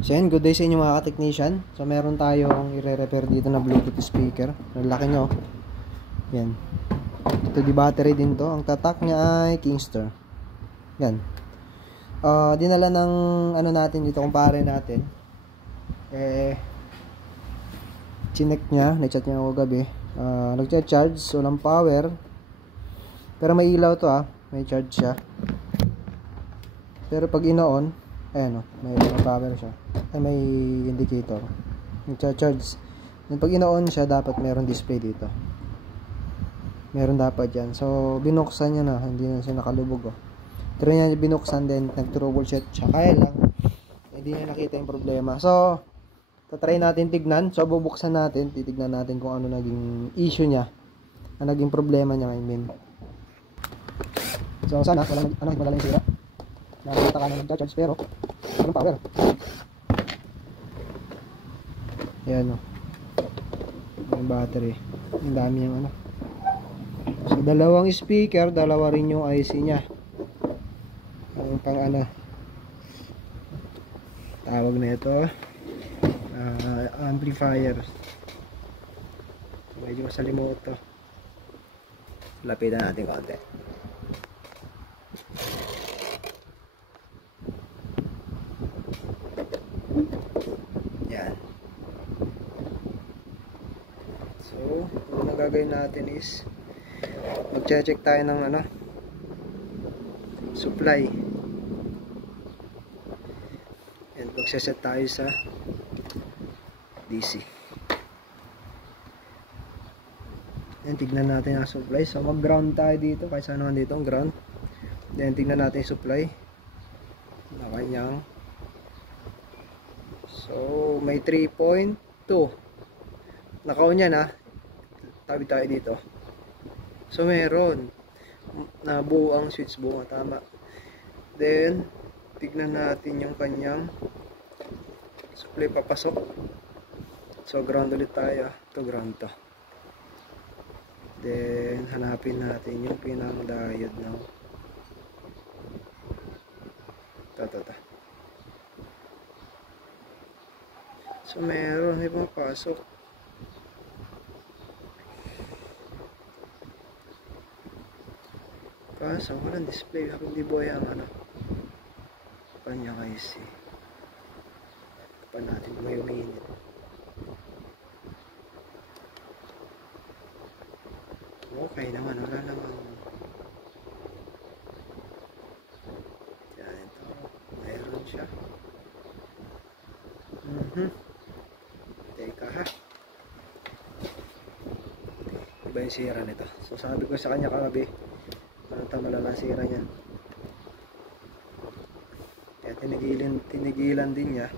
So yan, good day sa inyo mga ka-technician. So meron tayong i-repair dito na Bluetooth speaker. Ang laki nyo. Yan. Ito di battery din to. Ang tatak niya ay Kingstar. Yan. Dinala ng ano natin dito, kumpare natin. Chinek niya. Na-chat niya ako gabi. Nag-charge. Walang power. Pero may ilaw to May charge siya. Pero pag ino-on, ayan may power siya. May indicator. Nag-charge. Pag ino-on siya, dapat meron display dito. Meron dapat yan. So, binuksan niya na. Hindi na siya nakalubog. Pero niya binuksan din. Nag-troubleshoot siya. Kaya lang, hindi niya nakita yung problema. So, tatry natin tignan. So, bubuksan natin. Titignan natin kung ano naging issue niya. Ano naging problema niya, I mean. So, sana, wala yung sira. Nakikita ka na nag-charge pero walang power. Ayan yung battery. Ang dami yung So, dalawang speaker, dalawa rin yung IC nya. Ang pang tawag na ito amplifier. Medyo masalimuot to. Lapitan natin konti. Yan. So, ang gagawin natin is mag-check tayo ng supply. And magseset tayo sa DC. And tignan natin ang supply. So mag-ground tayo dito kahit saan naman dito ang ground. Then tignan natin yung supply na kanyang. So may 3.2 naka-on yan tabi tayo dito. So meron nabuo ang switch buo, tama. Then tignan natin yung kanyang supply papasok. So ground ulit tayo. Ito ground to. Then hanapin natin yung pinang diode ng ito. So meron, may pumapasok. Kaso walang display. Hindi buhay ang kanya IC. Kapan natin may uminit. Okay naman, wala naman. Yan ito. Mayroon siya. Teka iba yung sira nito. So sabi ko sa kanya kagabi, malala sira niyan. Kaya tinigilan din niya.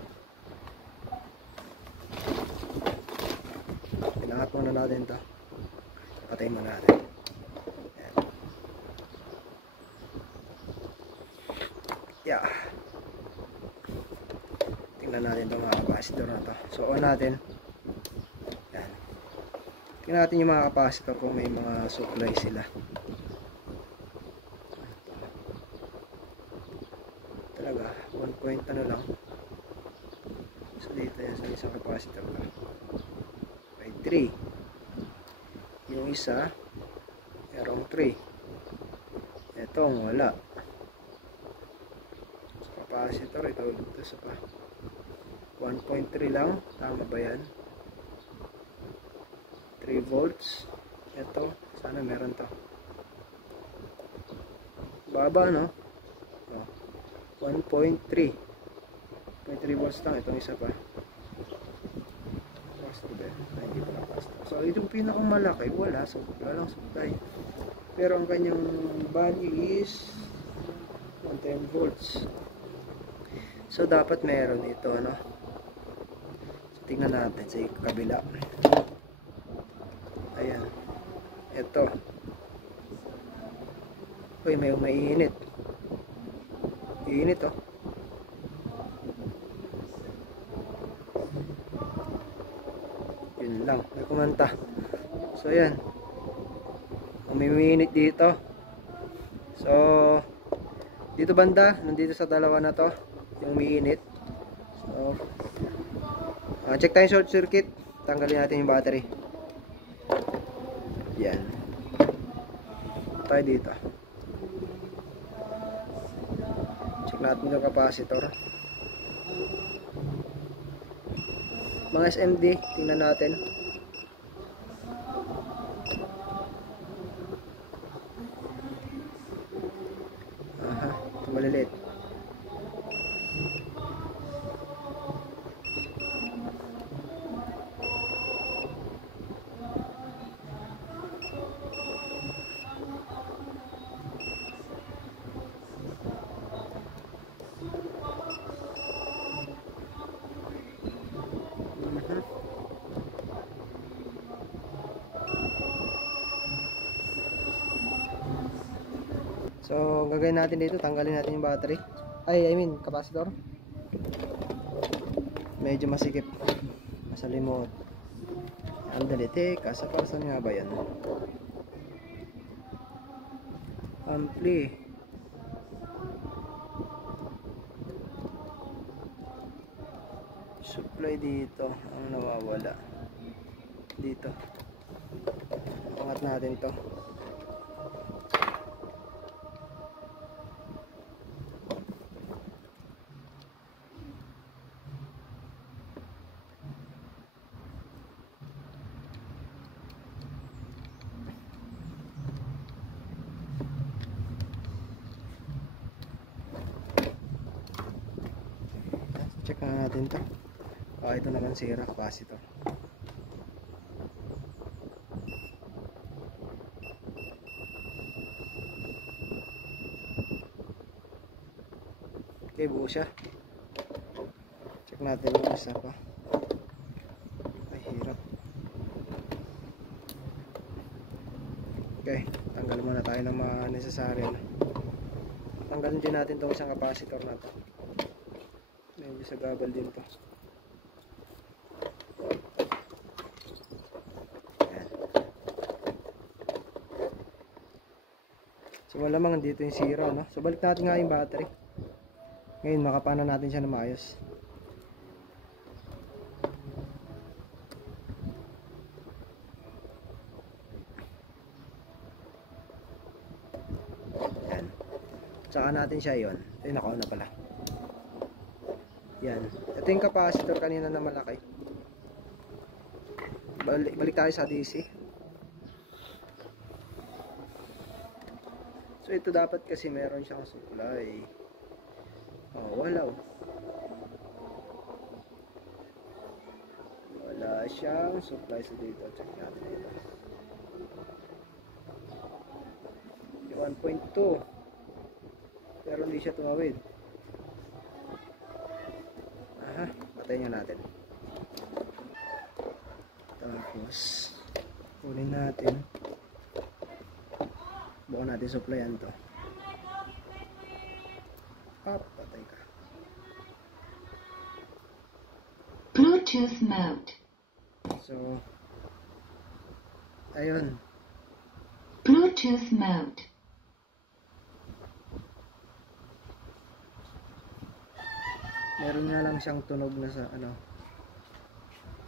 Pinangat muna natin to. Patay mo natin. Ayan. Yeah. Tingnan natin itong mga capacitor na to. So on natin. Ayan. Tingnan natin yung mga capacitor kung may mga supply sila. Talaga 1 point lang. So dito yan sa isang capacitor ka. May 3. Yung isa merong 3. Etong wala. So capacitor ito sa pa 1.3 lang. Tama ba yan? 3 volts. Ito sana meron to. Baba 1.3 volts lang. Itong isa pa hindi pa nakapasta. So itong pinakamalaki wala. So walang supply. Pero ang kanyang value is 110 volts. So dapat meron ito So tingnan natin sa kabila. Ayan. Ito. Uy, may umiinit. Iinit Yun lang, may kumanta. So ayan. Umiinit dito. So dito banda, nandito sa dalawa na to, yung umiinit. So, check tayo short circuit. Tanggalin natin yung battery. Yan. Tayo dito. Check natin yung capacitor. Mga SMD, tingnan natin. Aha, ito maliliit. So, gagawin natin dito, tanggalin natin yung battery. I mean, capacitor. Medyo masikip. Nasa remote. Ang dalitik. Asa pa, saan nga ba yan? Ampli. Supply dito. Ang nawawala. Dito. Angat natin to. Check na natin to. Ito naman sira, capacitor. Okay, buo siya. Check natin yung isa pa. Ay, hirap. Okay, tanggal muna tayo ng mga necessary. Tanggalin din natin itong isang capacitor na to. Medyo sa gabal din to. Ayan. So malamang dito yung sira, no? So balik natin nga yung battery. Ngayon makapana natin siya na maayos. Ayan. Saka natin siya yon. Ay, nakaw na pala. Yan. Ito yung capacitor kanina na malaki. Balik tayo sa DC. So ito dapat kasi meron siyang supply. Oh, wala. Wala siyang supply sa dito. Check natin dito. 1.2. Pero hindi siya tumawid. Aha, patayin nyo natin. Tapos kunin natin. Buo natin supplyan to. Patay ka. Bluetooth mode. So ayun. Bluetooth mode. Meron nga lang siyang tunog na sa ano.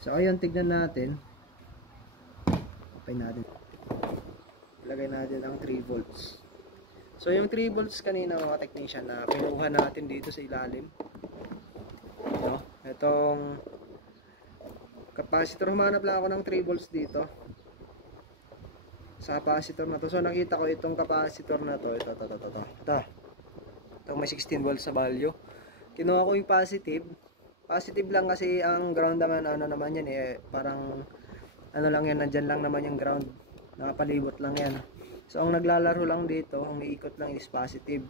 So ayun, tignan natin. Open natin. Ilagay natin ang 3 volts. So yung 3 volts kanina mga technician na pinuha natin dito sa ilalim. No? Itong capacitor, humanap lang ako ng 3 volts dito. Sa capacitor na to. So nakita ko itong capacitor na to. Ito. Itong may 16 volts sa value. Kinuha ko yung positive. Positive lang kasi ang ground naman, ano naman yan eh, parang ano lang yan, nandyan lang naman yung ground. Nakapalibot lang yan. So ang naglalaro lang dito, ang iikot lang is positive.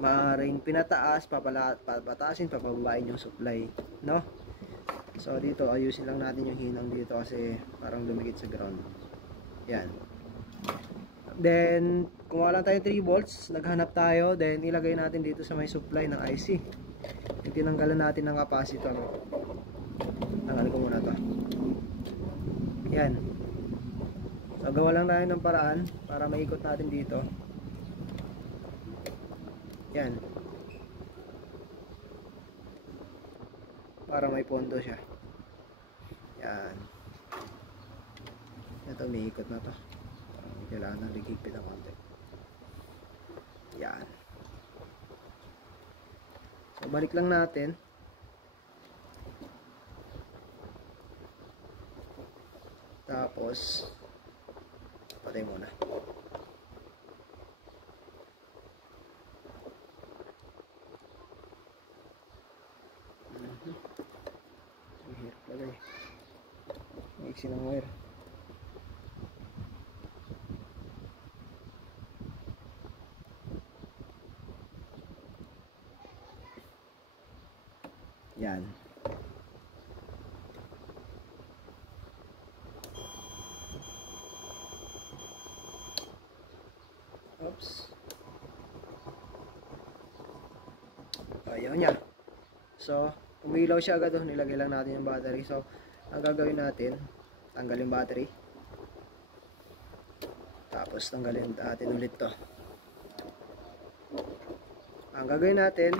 Maaring pinataas, papataasin, papababain yung supply, no? So dito ayusin lang natin yung hinang dito kasi parang dumikit sa ground. Yan. Then kumuha lang tayo 3 volts, naghanap tayo, then ilagay natin dito sa may supply ng IC. Yung tinanggalan natin ng capacitor. Tanggalin ko muna to. Yan. So gawa lang tayo ng paraan para maikot natin dito. Yan. para may pondo siya. Yan. Ito, umiikot na to. Kailangan na ligipit ng konti. Yan. So, balik lang natin. Tapos, patay muna. Ang hirap lagay. Ang iksi ng wire. Yan. Oops. Ayaw niya. So, umilaw siya agad. Nilagay lang natin yung battery. So, ang gagawin natin, tanggalin battery. Tapos, tanggalin natin ulit to. Ang gagawin natin,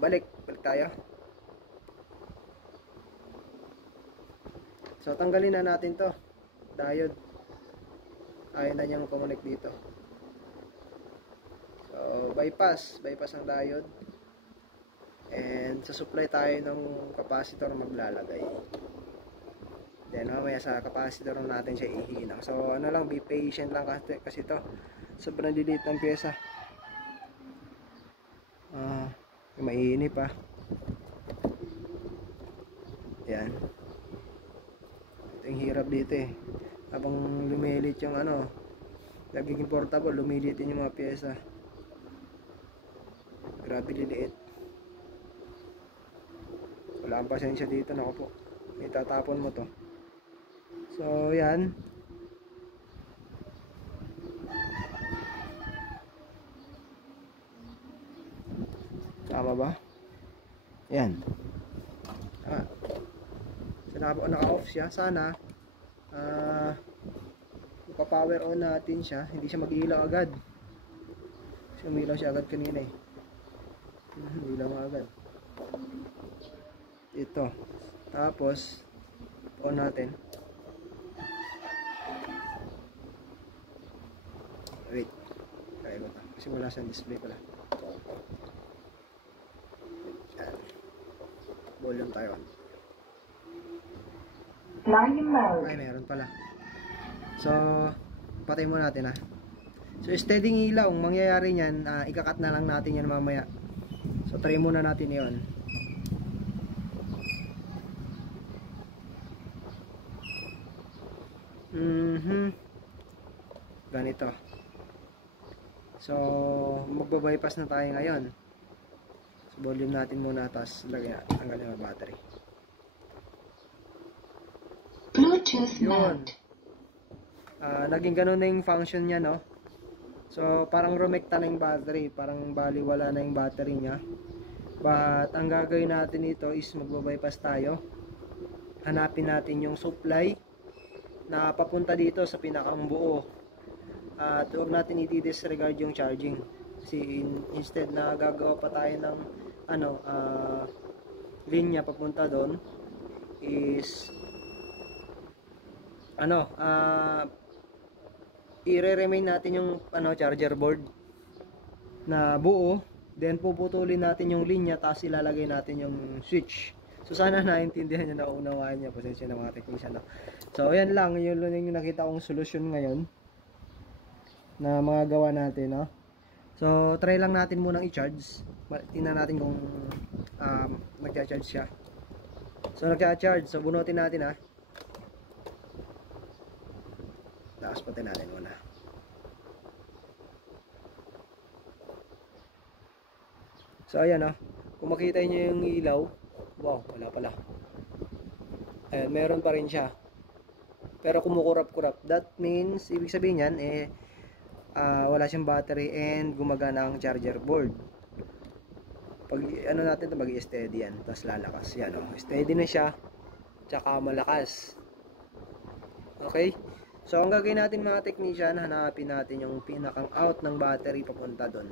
balik tayo. So, tanggalin na natin to. Diode. Ayaw na niyang connect dito. So, bypass ang diode. And sa supply tayo ng capacitor maglalagay. Then mamaya sa capacitor natin siya ihinang. So ano lang, be patient lang kasi ito sobrang lilit ng pyesa. Mainit pa. Yan. Ito yung hirap dito eh. Habang lumilit yung nagiging portable, lumilit din yung mga pyesa. Grabe liliit. Wala kang pasensya dito, nako po. Itatapon mo to. So, yan. Tama ba? Yan. So, naka-off siya. Sana, ipa-power on natin siya. Hindi siya mag-ilaw agad. Kasi umilaw siya agad kanina eh. Umilaw agad. Ito. Tapos, on natin. Wait. Kaya ko ito. Kasi wala siyang display pala. Yan. Volume tayo. Volume mode. Ay, meron pala. So, patay mo natin ha. So, steady ilaw. Ang mangyayari niyan, ikakat na lang natin yan mamaya. So, try muna natin yon. Ganito. So, magbabypass na tayo ngayon. So, volume natin muna, tapos tanggalin ang battery. Bluetooth Yun. mode. Naging ganun na yung function niya, no? So, parang rumekta na yung battery. Parang baliwala na yung battery niya. But, ang gagawin natin ito is magbabypass tayo. Hanapin natin yung supply na papunta dito sa pinakang buo. At huwag natin i-disregard yung charging. Kasi instead na gagawa pa tayo ng linya papunta doon is i-remain natin yung charger board na buo, then puputulin natin yung linya, tapos ilalagay natin yung switch. So sana naintindihan niyo, naunawaan niyo, pasensya na mga technician. So ayan lang, yun lang yung nakita kong solusyon ngayon na mga gawa natin, no? So try lang natin munang i-charge. Tingnan natin kung nagcha-charge siya. So nagcha-charge, so bunutin natin ha. Tapos patay natin muna. So ayan, kung makita niyo yung ilaw, wow, wala pala. Ayan, meron pa rin siya. Pero kumukurap-kurap. That means, ibig sabihin yan, wala siyang battery and gumagana ang charger board. Pag natin ito, mag-steady yan. Tapos lalakas. Yan, steady na siya. Tsaka malakas. Okay? So, ang gagawin natin mga technician, hanapin natin yung pinakang out ng battery papunta doon.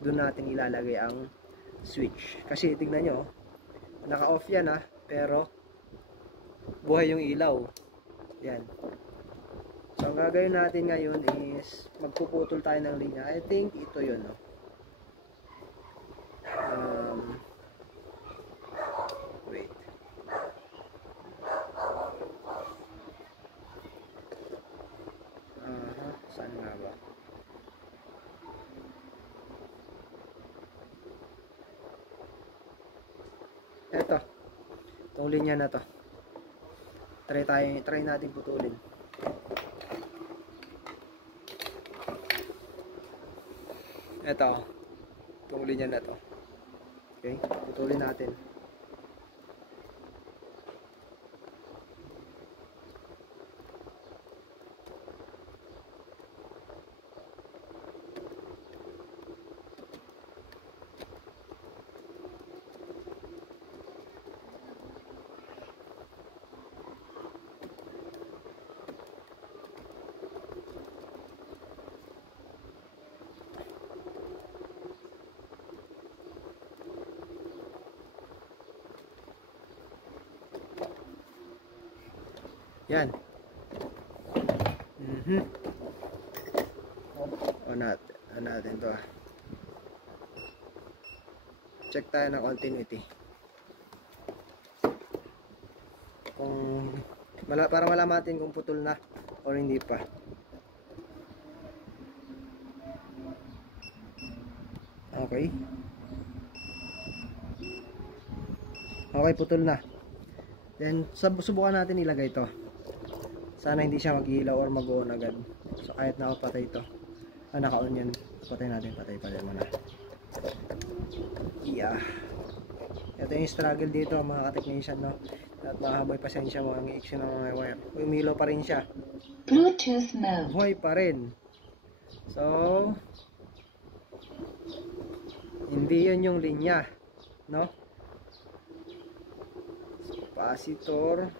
Doon natin ilalagay ang switch. Kasi tignan nyo, Naka-off yan pero buhay yung ilaw. Yan. So, ang gagawin natin ngayon is magpuputol tayo ng linya. I think ito yun, no? Wait. Saan nga ba? Eto. Itong linya na to. Try natin putulin. Eto. Itong linya na to. Okay, putulin natin. Yan. O natin to Check tayo ng continuity. Para malaman natin kung putol na or hindi pa. Okay. Okay, putol na. Then, subukan natin ilagay ito. Sana hindi siya mag-ilaw or mag-on agad. So, kahit nakapatay ito. Naka-on yan. Patay natin. Patay muna. Yeah. Ito yung struggle dito, mga ka-technician, no? At mahabay pasensya mo ang i-action ng mga wire. Umilaw pa rin siya. Bluetooth mode. Buhay pa rin. So, hindi yun yung linya, no? Capacitor.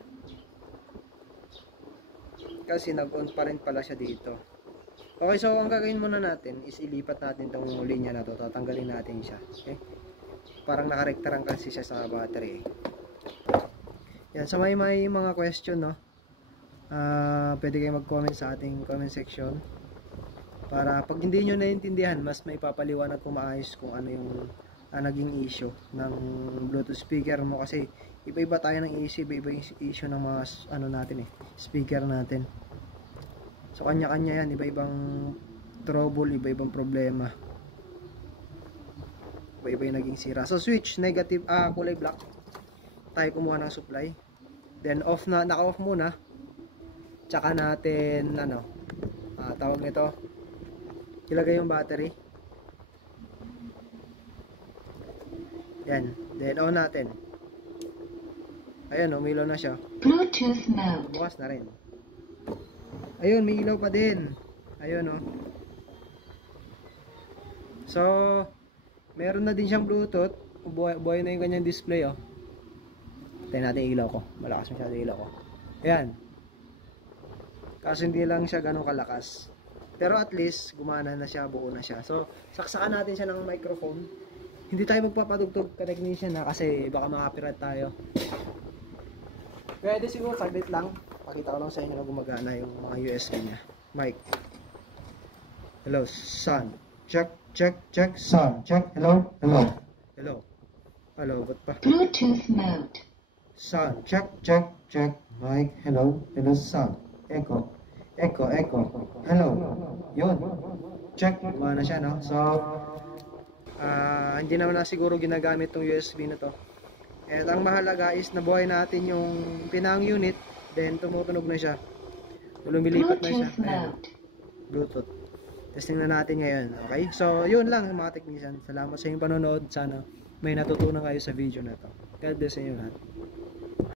Kasi nag-on pa rin pala siya dito. Okay, so ang gagawin muna natin is ilipat natin tong linya na to. Tatanggalin natin siya. Okay? Parang nakarektarang kasi siya sa battery. Yan, sa may mga question, no? Pwede kayo mag-comment sa ating comment section. Para pag hindi nyo naiintindihan, mas may papaliwanag kung maayos kung ano yung naging issue ng Bluetooth speaker mo. Kasi iba-iba tayo ng issue, iba-iba yung issue ng mga natin speaker natin. So kanya-kanya yan, iba-ibang trouble, iba-ibang problema, iba-iba yung naging sira. So switch, negative, kulay black, tayo kumuha ng supply, then naka-off muna, tsaka natin tawag nito, ilagay yung battery. Yan, then on natin. Ayan, umilaw na siya. Bluetooth mode. Bukas na rin. Ayun, may ilaw pa din. Ayun, So, meron na din siyang Bluetooth. Buhay na yung kanyang display, Tayo natin yung ilaw ko. Malakas masyado yung ilaw ko. Ayan. Kaso hindi lang siya ganun kalakas. Pero at least, gumana na siya, buo na siya. So, saksakan natin siya ng microphone. Hindi tayo magpapadugtog ka-technician kasi baka makapirat tayo. Pwede siguro, saglit lang. Pakita ko lang sa inyo na gumagana yung mga USB niya. Mic. Hello, sound. Check. Sound. Check. Hello. Hello, ba't pa? Bluetooth mode. Sound. Check. Mic. Hello, sound. Echo. Hello. Yun. Check. Gumana siya, no? So, hindi naman na siguro ginagamit tong USB na to. At ang mahalaga is nabuhay natin yung pinang unit, then tumutunog na siya. Lumilipat na siya. Ayan. Bluetooth. Testing na natin ngayon. Okay? So, yun lang mga technician. Salamat sa inyong panonood. Sana may natutunan kayo sa video na to. God bless inyo lahat.